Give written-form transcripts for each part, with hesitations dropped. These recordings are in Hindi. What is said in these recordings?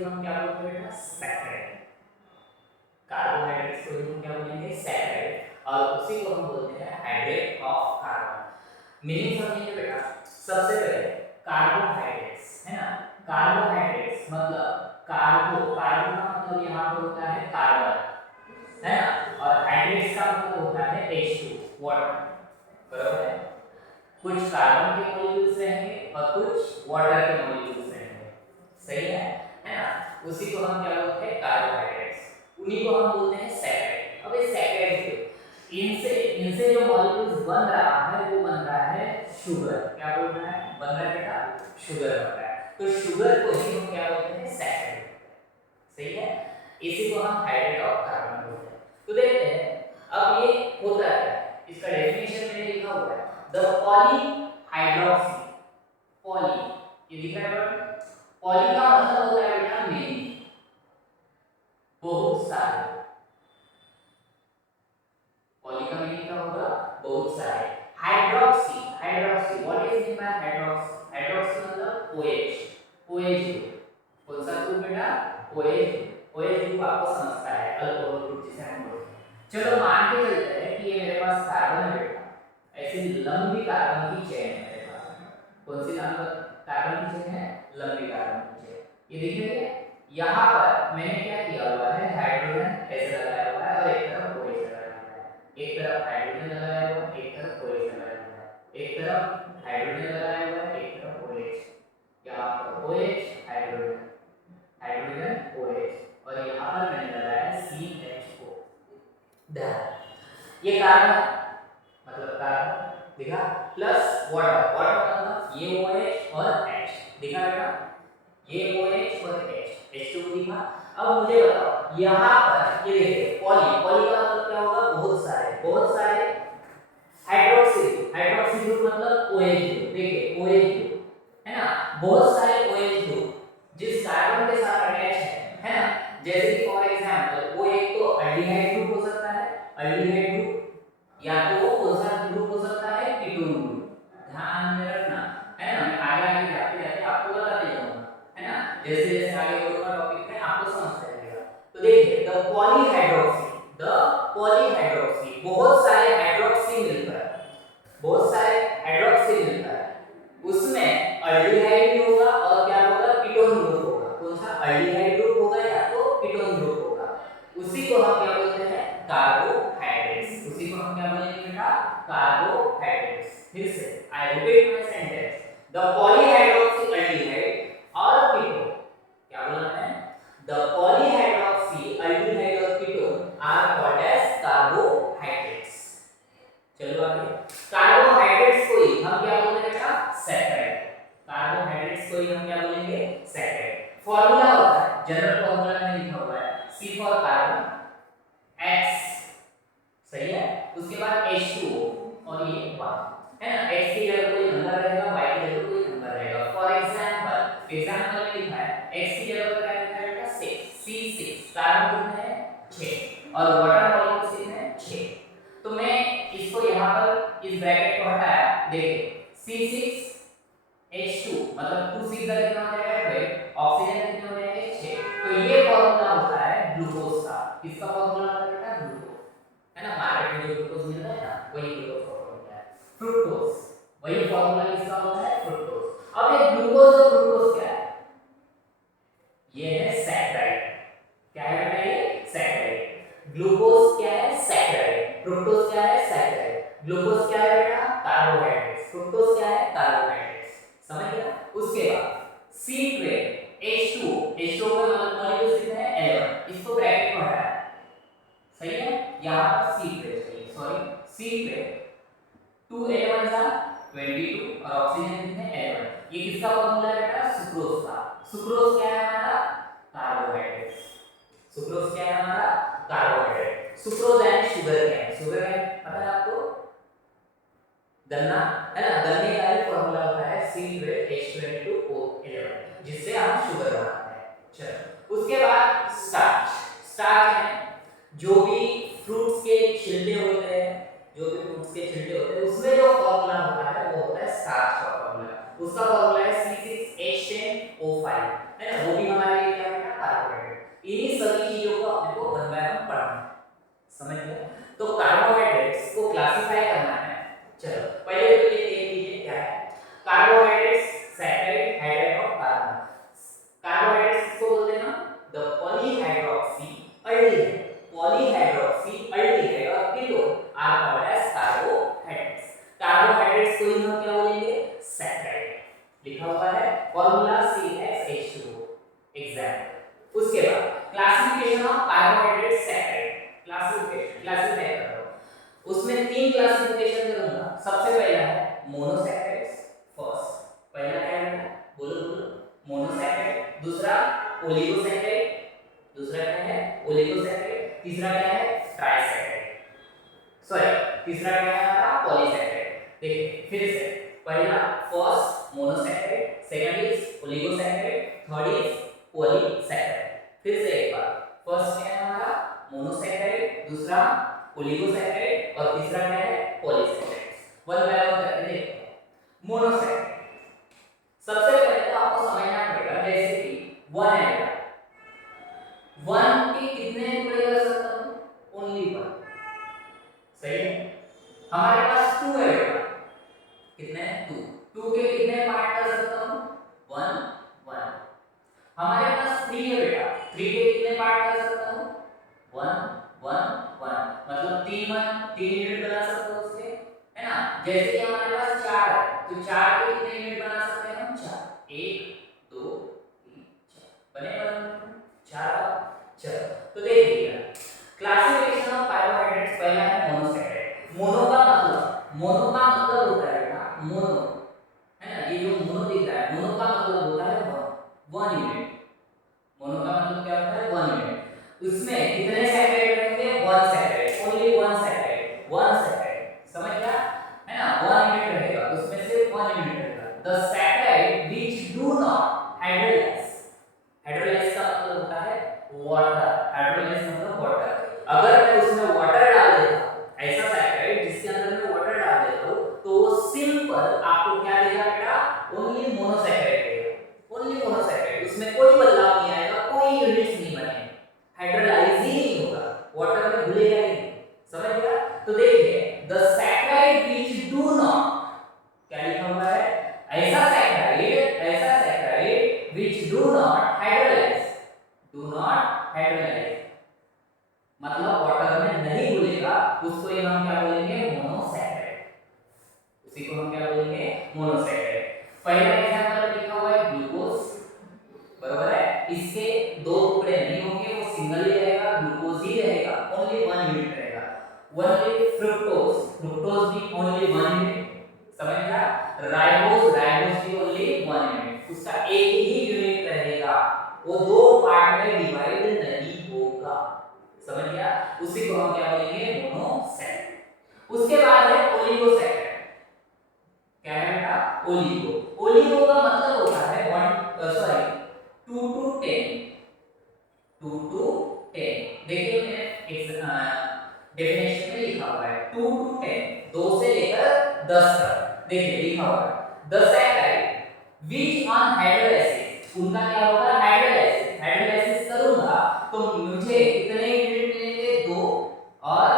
ही हम क्या बोलते हैं बेटा, सैकराइड। कार्बोहाइड्रेट्स को ही हम क्या बोलेंगे, सैकराइड, और उसी को हम बोलते हैं हाइड्रेट ऑफ कार्बन। मीनिंग समझेंगे बेटा। सबसे पहले कार्बोहाइड्रेट्स है ना, कार्बोहाइड्रेट्स मतलब कार्बो, कार्बन का मतलब यहाँ पे होता है कार्बन है ना, और हाइड्रेट्स का मतलब होता है H2 वाटर, बराबर है। कुछ कार्बन के मॉलिक्यूल्स रहेंगे और कुछ वाटर के मॉलिक्यूल्स रहेंगे, सही है ना। उसी को हम क्या बोलते हैं, कार्बोहाइड्रेट्स, उन्हीं को हम बोलते हैं सैकराइड। अब ये सैकराइड इनसे इनसे जो मॉलिक्यूल्स बन रहा है वो बन रहा है शुगर। क्या बोल रहा है, बन रहा है बेटा, शुगर बन रहा है। तो शुगर को ही हम क्या बोलते हैं, सैकराइड, सही है। इसी को हम हाइड्रेट ऑफ कार्बन बोलते हैं। तो देखते हैं अब ये होता है, इसका डेफिनेशन मैंने लिखा हुआ है, द पॉलीहाइड्रोक्सी, पॉली, ये दिख रहा है, पॉली का मतलब होता है बेटा मेनी, बहुत सारे, पॉली का मीनिंग क्या होगा, बहुत सारे। Hydroxy, hydroxy what is mean by hydroxy, hydroxy मतलब OH, OH ग्रुप, कौन सा ग्रुप बेटा, OH, OH ग्रुप आपको समझता है, अल्कोहल ग्रुप जिसे हम बोलते हैं। चलो मान के चलते हैं कि ये मेरे पास कार्बन है बेटा, ऐसी लंबी कार्बन की चेन है मेरे पास, कौन सी कार्बन की चेन है, लंबी कार्बन की चेन, ये दिख रही है। यहाँ पर मैंने क्या किया हुआ है, हाइड्रोजन ऐसे लगाया हुआ है और एक तरफ OH लगाया हुआ है, एक तरफ हाइड्रोजन लगाया हुआ है, एक तरफ OH लगाया हुआ है, एक तरफ हाइड्रोजन लगाया हुआ है, एक तरफ OH, यहाँ पर OH हाइड्रोजन, हाइड्रोजन OH, और यहाँ पर मैंने लगाया है CHO, ध्यान, ये कार्बन मतलब कार्बन दिखा, प्लस वाटर, वाटर मतलब ये OH और H दिखा बेटा, ये OH और H, H2 दिखा। अब मुझे बताओ यहाँ पर ये देखिए पॉली, पॉली का मतलब क्या होगा, बहुत सारे, बहुत सारे। हाइड्रोक्सी, हाइड्रोक्सी ग्रुप मतलब OH ग्रुप, देखिए OH ग्रुप है ना, बहुत सारे OH ग्रुप जिस कार्बन के साथ अटैच है ना, जैसे कि फॉर एग्जांपल वो एक तो अल्डिहाइड ग्रुप हो सकता है, अल्डिहाइड ग्रुप, या तो वो कौन सा ग्रुप हो सकता है, कीटोन ग्रुप, ध्यान में रखना है ना, मैं आगे आगे जाते जाते आपको बताते जाऊंगा है ना, जैसे जैसे आगे बढ़ूंगा टॉपिक में आपको समझ आएगा। तो देखिए द पॉलीहाइड्रोक्सी, द पॉलीहाइड्रोक्सी, बहुत सारे हाइड्रोक्सी मिलकर, बहुत सारे हाइड्रोक्सी मिलकर उसमें अल्डिहाइड भी होगा और क्या होगा, कीटोन ग्रुप होगा, कौन सा, अल्डिहाइड ग्रुप होगा या तो कीटोन ग्रुप होगा, उसी को हम क्या बोलते हैं, कार्बोहाइड्रेट्स, उसी को हम क्या बोलेंगे बेटा, कार्बोहाइड्रेट्स। फिर से I repeat my sentence, the polyhydroxy aldehyde और कीटोन, क्या बोला मैंने, द पॉलीहाइड्रोक्सी अल्डिहाइड और ketone are called as carbohydrates. चलो आगे, कार्बोहाइड्रेट्स को ही हम क्या बोलते हैं बेटा, सैकराइड, कार्बोहाइड्रेट्स को ही हम क्या बोलेंगे, सैकराइड। फार्मूला होता है, जनरल फार्मूला में लिखा हुआ है, C फॉर कार्बन, X, सही है, उसके बाद H2O और ये Y है ना, X की जगह कोई नंबर रहेगा, Y की जगह कोई नंबर रहेगा। फॉर एग्जांपल, एग्जांपल में लिखा है X की जगह पर क्या लिखा है बेटा, 6, C6, कार्बन कितने हैं, 6, और वाटर मॉलिक्यूल्स कितने हैं, 6। तो मैं इसको यहाँ पर इस ब्रैकेट को हटाया, देखिए C6H2 मतलब 2 6 का कितना हो जाएगा 12, ऑक्सीजन कितने हो जाएंगे 6। तो ये फार्मूला होता है ग्लूकोज का, किसका फार्मूला होता है बेटा, ग्लूकोज है ना, मार्केट में जो ग्लूकोज मिलता है ना वही ग्लूकोज का फार्मूला है। फ्रुक्टोज, वही फार्मूला किसका होता है, फ्रुक्टोज। अब ये ग्लूकोज और फ्रुक्टोज क्या है, ये है सैकराइड, क्या है बेटा, ये सैकराइड। ग्लूकोज क्या है, सैकराइड, फ्रुक्टोज क्या है, सैकराइड। ग्लूकोज क्या है बेटा, कार्बोहाइड्रेट्स, फ्रुक्टोज क्या है, कार्बोहाइड्रेट्स, समझ गया। उसके बाद C12H2O, H2O का मॉलिक्यूल कितने हैं 11, इसको ब्रैकेट में हटाया, सही है, यहां पर C12 चाहिए, सॉरी C12, 2 11 जा 22 और ऑक्सीजन कितने 11, ये किसका फार्मूला है बेटा, सुक्रोज का। सुक्रोज क्या है हमारा, कार्बोहाइड्रेट, सुक्रोज क्या है हमारा, कार्बोहाइड्रेट। सुक्रोज एंड शुगर क्या है, शुगर है पता है आपको, गन्ना है ना, गन्ने का ही फार्मूला होता है C12H12O11, जिससे हम शुगर बनाते हैं। चलो उसके बाद स्टार्च, स्टार्च है जो भी फ्रूट्स के छिलके होते हैं, जो भी फ्रूट्स के छिलके होते हैं उसमें जो फार्मूला होता है वो होता है स्टार्च का फार्मूला, उसका फार्मूला है C6H10O5 है ना, वो भी हमारे लिए क्या बेटा carbohydrates saccharide hydride of carbon. Carbohydrates किसको बोलते हैं ना, the polyhydroxy aldehyde, polyhydroxy aldehyde और ketone are called as carbohydrates. Carbohydrates को ही हम क्या बोलेंगे, सैकराइड। लिखा हुआ है फॉर्मूला CHH2O एग्जाम्पल। उसके बाद classification of carbohydrate saccharide, classify करो। उसमें तीन क्लासिफिकेशन करूंगा। सबसे पहला है मोनोसैकराइड्स, फर्स्ट पहला क्या है, बोलो बोलो, मोनोसैकराइड। दूसरा ओलिगोसैकराइड, दूसरा क्या है ओलिगोसैकराइड। तीसरा क्या है ट्राइसैकराइड, सॉरी तीसरा क्या है हमारा पॉलीसैकराइड। देखिए फिर से, पहला first monosaccharide, second is oligosaccharide, third is polysaccharide. फिर से एक बार, फर्स्ट क्या है हमारा मोनोसैकराइड, दूसरा ओलिगोसैकराइड और तीसरा क्या है पॉलीसैकराइड। वन बाय वन करके देखते हैं। मोनोसैकराइड सबसे पहले तो आपको समझना पड़ेगा, जैसे कि 1 है, 1 के कितने टुकड़े कर सकता हूं, ओनली 1, सही है। हमारे पास 2 है बेटा, कितने 2, 2 के कितने पार्ट कर सकता हूं, 1 1। हमारे पास 3 है बेटा, 3 के कितने पार्ट कर सकता हूं, 1 1 1, मतलब 3 यूनिट बना सकते हो उसके, है ना। जैसे कि हमारे पास 4 है, तो 4 के कितने यूनिट बना सकते हैं हम, 4, 1 2 3 4 बनेगा 4। चलो तो देखिएगा क्लासिफिकेशन ऑफ कार्बोहाइड्रेट्स। पहला है मोनोसैकराइड। मोनो का मतलब होता है ना, मोनो है ना, ये जो मोनो दिख रहा है, मोनो का मतलब होता है 1 यूनिट। मोनो का मतलब क्या होता है, 1 यूनिट। उसमें कितने सैकराइड रहेंगे, 1 सैकराइड, ओनली 1 सैकराइड, 1 सैकराइड, समझ गया है ना, 1 यूनिट रहेगा, उसमें सिर्फ 1 यूनिट रहेगा। The saccharide which do not hydrolyse, hydrolyse का मतलब होता है वाटर, हाइड्रोलाइज मतलब वाटर। अगर मैं उसमें वाटर डाल देता, ऐसा सैकराइड जिसके अंदर मैं वाटर डाल देता हूं, तो वो सिंपल आपको क्या देगा बेटा, ओनली मोनोसैकराइड देगा, ओनली मोनोसैकराइड। उसमें कोई बदलाव नहीं आएगा, कोई यूनिट्स नहीं बनेंगे, हाइड्रोलाइज ही नहीं होगा, वाटर में घुलेगा ही नहीं, समझ गया। तो देखिए the saccharide which do not, क्या लिखा हुआ है, ऐसा saccharide which do not hydrolyse, do not hydrolyse मतलब वाटर में नहीं घुलेगा, उसको ही हम क्या बोलेंगे, मोनोसैकराइड, उसी को हम क्या बोलेंगे, मोनोसैकराइड। पहला एग्जांपल लिखा हुआ है ग्लूकोज, बराबर है, इसके 2 टुकड़े नहीं होंगे, वो सिंगल ही रहेगा, ग्लूकोज ही रहेगा, ओनली 1 यूनिट रहेगा। ओनली फ्रुक्टोज भी ओनली 1 यूनिट, समझ गया। राइबोज भी ओनली 1 यूनिट, उसका एक ही यूनिट रहेगा, वो 2 पार्ट में डिवाइड नहीं होगा, समझ गया। उसी को हम क्या बोलेंगे, मोनोसैकराइड। उसके बाद है ओलिगोसैकराइड। क्या है बेटा, ओलिगो का मतलब होता है 2 to 10, 2 to 10। देखिए मैंने डेफिनेशन में लिखा हुआ है 2 to 10, 2 से लेकर 10 तक। देखिए लिखा हुआ है the saccharide which on hydrolysis, उनका क्या होगा, हाइड्रोलाइसिस करूंगा तो मुझे कितने यूनिट मिलेंगे, 2 और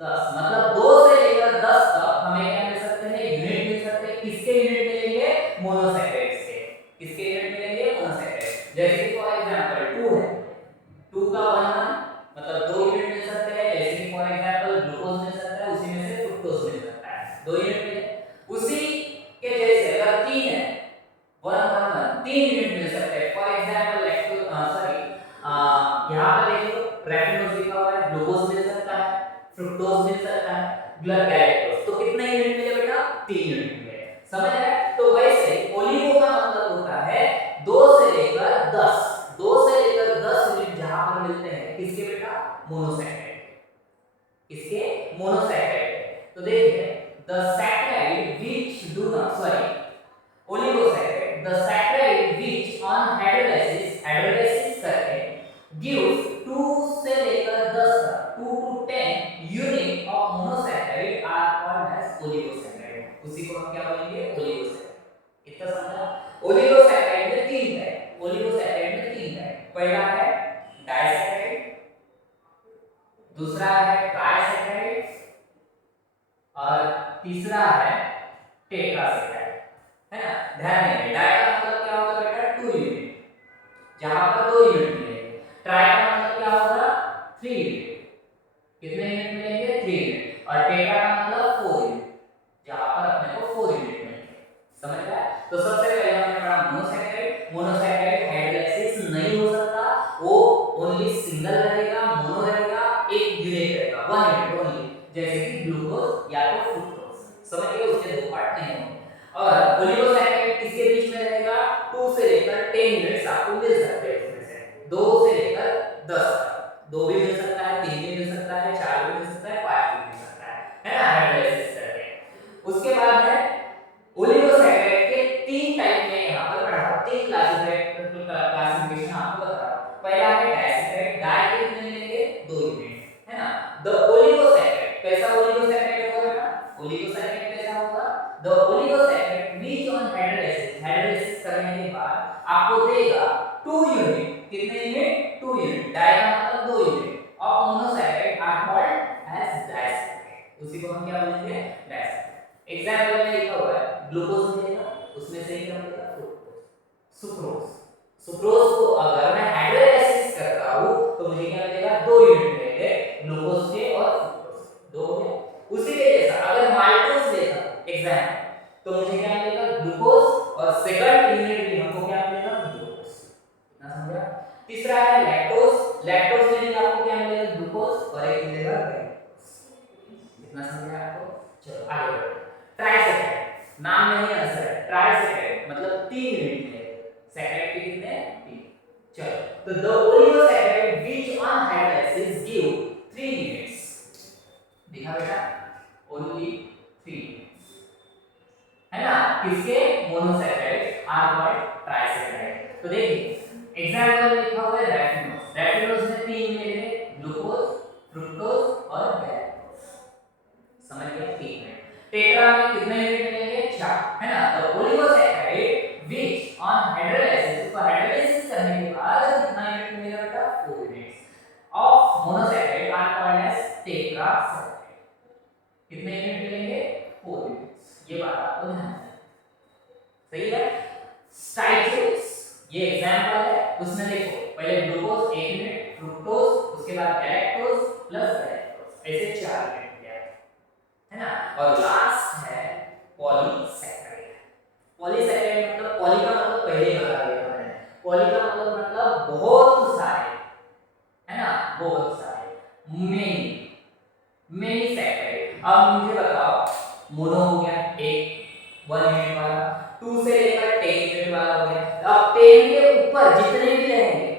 10, मतलब 2 से लेकर 10 तक हमें क्या मिल सकते हैं, यूनिट मिल सकते हैं। किसके यूनिट मिलेंगे, मोनोसैकराइड से। किसके यूनिट मिलेंगे, मोनोसैकराइड। जैसे कि फॉर एग्जांपल 2 है, 2 का 1 मतलब 2 यूनिट मिल सकते हैं। जैसे कि फॉर एग्जांपल ग्लूकोज मिल सकता है, उसी में से फ्रुक्टोज मिल सकता है, 2 यूनिट मिले। उसी के जैसे अगर 3 है, 3 यूनिट मिल सकते हैं। फॉर एग्जांपल यहाँ पर देखो रेफिनोज लिखा हुआ है, ग्लूकोज मिल सकता है, फ्रुक्टोज मिल सकता है, गैलेक्टोज, तो कितने यूनिट मिले बेटा, 3 यूनिट मिले, समझ आया। तो वैसे ओलिगो का मतलब होता है 2 से लेकर 10, 2 से लेकर 10 यूनिट जहां पर मिलते हैं, किसके बेटा, मोनोसैकराइड, किसके, मोनोसैकराइड। तो देखिए the saccharide which do not, sorry oligo ध्यान देंगे। डाई का मतलब क्या होगा बेटा 2 यूनिट, जहां पर 2 यूनिट मिलेंगे। ट्राई का मतलब क्या होगा 3 यूनिट, कितने यूनिट मिलेंगे 3 यूनिट। और टेट्रा का मतलब 4 यूनिट, जहां पर अपने को 4 यूनिट मिलेंगे। समझ गया? तो सबसे पहले हमने पढ़ा मोनोसैकेराइड। मोनोसैकेराइड हाइड्रोलाइसिस नहीं हो सकता, वो ओनली सिंगल रहेगा, मोनो रहेगा, एक यूनिट रहेगा, 1 यूनिट ओनली, जैसे कि ग्लूकोज या तो फ्रुक्टोज। समझ गए? उसके दो पार्ट नहीं होंगे। और ओलिगोसैकेराइड किसके बीच में रहेगा? 2 से लेकर 10 यूनिट्स आपको मिल सकते हैं, उसमें से 2 से लेकर 10 तक। 2 भी मिल सकता है, 3 भी मिल सकता है, 4 भी मिल सकता है, 5 भी मिल सकता है ना, हाइड्रोलाइसिस करके। उसके बाद है ओलिगोसैकेराइड के 3 टाइप में यहां पर पढ़ा, 3 क्लासिफिकेशन आपको बता रहा हूं। पहला है डाइसैकेराइड, डाई के कितने मिलेंगे 2 यूनिट, है ना। द ओलिगोसैकेराइड, कैसा ओलिगोसैकेराइड होगा बेटा? ओलिगोसैकेराइड कैसा होगा? The oligosaccharide which on hydrolysis, hydrolysis करने के बाद आपको देगा 2 यूनिट, कितने यूनिट 2 यूनिट, डाई का मतलब 2 यूनिट, और monosaccharide are called as disaccharide, उसी को हम क्या बोलेंगे डाइसैकेराइड। एग्जांपल में लिखा हुआ है ग्लूकोज मिलेगा, उसमें से क्या मिलेगा फ्रुक्टोज, सुक्रोज। सुक्रोज को अगर मैं हाइड्रोलाइसिस करता हूं तो मुझे क्या मिलेगा 2 यूनिट मिलेंगे ग्लूकोज के और फ्रुक्टोज, 2 हो गए। उसी के जैसा अगर माल्टोज लेता एग्जांपल, तो मुझे क्या मिलेगा ग्लूकोज, और सेकंड यूनिट भी हमको क्या मिलेगा ग्लूकोज। कितना समझा? तीसरा है लैक्टोज, लैक्टोज में भी आपको क्या मिलेगा ग्लूकोज, और एक मिलेगा गैल्यूकोज। कितना समझा आपको? चलो आगे बढ़ते हैं। ट्राइसैकेराइड, नाम में ही आंसर है, ट्राइसैकेराइड मतलब 3 यूनिट मिलेंगे, सैकेराइड के कितने 3। चलो, तो the oligosaccharide which on hydrolysis give 3 units, देखा बेटा ओनली 3 यूनिट्स, है ना, किसके मोनोसैकेराइड आर कॉल्ड ट्राइसैकेराइड। तो देखिए एग्जांपल में लिखा हुआ है रैफिनोज, रैफिनोज में 3 मिलेंगे ग्लूकोज, फ्रुक्टोज और गैल्यूकोज। समझ गए? 3 यूनिट। टेट्रा में कितने यूनिट मिलेंगे 4, है ना। तो ओलिगोसैकेराइड व्हिच ऑन हाइड्रोलाइसिस, उसको हाइड्रोलाइसिस करने के बाद कितना यूनिट मिलेगा बेटा 4 units of monosaccharide are called as tetrasaccharide. कितने यूनिट मिलेंगे 4 यूनिट्स, ये बात आपको ध्यान रखना सही है। स्टाइचोस ये एग्जांपल है, उसमें देखो पहले ग्लूकोज 1 यूनिट, फ्रुक्टोज, उसके बाद गैलेक्टोज प्लस गैलेक्टोज, ऐसे 4 यूनिट दिया है ना। और लास्ट है पॉलीसैकेराइड। पॉलीसैकेराइड मतलब पॉली का मतलब पहले ही बता दिया मैंने, पॉली का मतलब बहुत सारे, है ना, बहुत सारे, मेनी सैकेराइड। अब मुझे बताओ मोनो हो गया एक 1 यूनिट वाला, 2 से लेकर 10 यूनिट वाला हो गया। अब 10 के ऊपर जितने भी रहेंगे,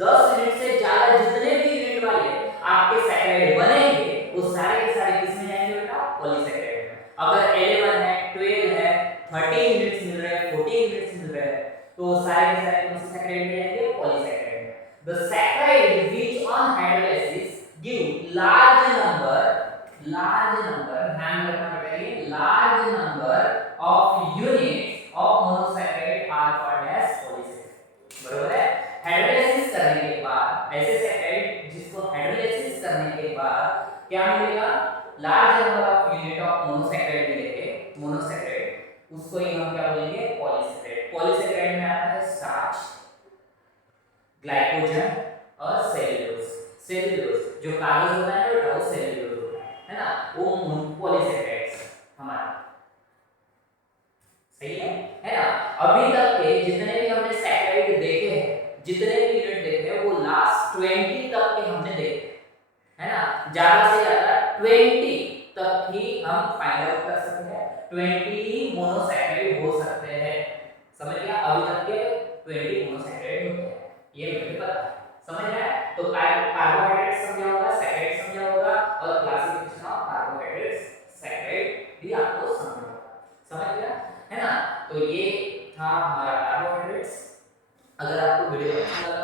10 यूनिट से ज्यादा जितने भी यूनिट वाले आपके सैकेराइड बनेंगे, वो सारे के सारे किस में जाएंगे बेटा पॉलीसैकेराइड में। अगर 11 है, 12 है, 13 यूनिट्स मिल रहे हैं, 14 यूनिट्स मिल रहे हैं, तो सारे के सारे कौन से सैकेराइड में जाएंगे पॉलीसैकेराइड में। The saccharide which on hydrolysis give large number, ध्यान रखना बेटा, ये large number of units of monosaccharide are called as polysaccharide. बरोबर है? हाइड्रोलाइसिस करने के बाद ऐसे सैकेराइड जिसको हाइड्रोलाइसिस करने के बाद क्या मिलेगा large number of unit of monosaccharide मिलेंगे, मोनोसैकेराइड, उसको ही हम क्या बोलेंगे पॉलीसैकेराइड। पॉलीसैकेराइड में आता है स्टार्च, ग्लाइकोजन और सेल्यूलोज। सेल्यूलोज जो कागज होता है बेटा वो सेल्यूलोज होता है ना, वो पॉलीसैकेराइड्स हमारा सही है ना। अभी तक के जितने भी हमने सैकेराइड देखे हैं, जितने भी यूनिट देखे हैं, वो लास्ट 20 तक के हमने देखे, है ना। ज्यादा से ज्यादा 20 तक ही हम फाइंड आउट कर सकते हैं, 20 ही मोनोसैकेराइड हो सकते हैं। समझ गया? अभी तक के 20 मोनोसैकेराइड होते हैं, ये मुझे पता है। समझ आया? तो कार्बोहाइड्रेट समझा होगा, सैकेराइड समझा होगा, और क्लासिफिकेशन ऑफ कार्बोहाइड्रेट्स, सैकेराइड भी आपको समझ होगा। समझ गया है ना। तो ये था हमारा कार्बोहाइड्रेट्स। अगर आपको वीडियो अच्छा लगा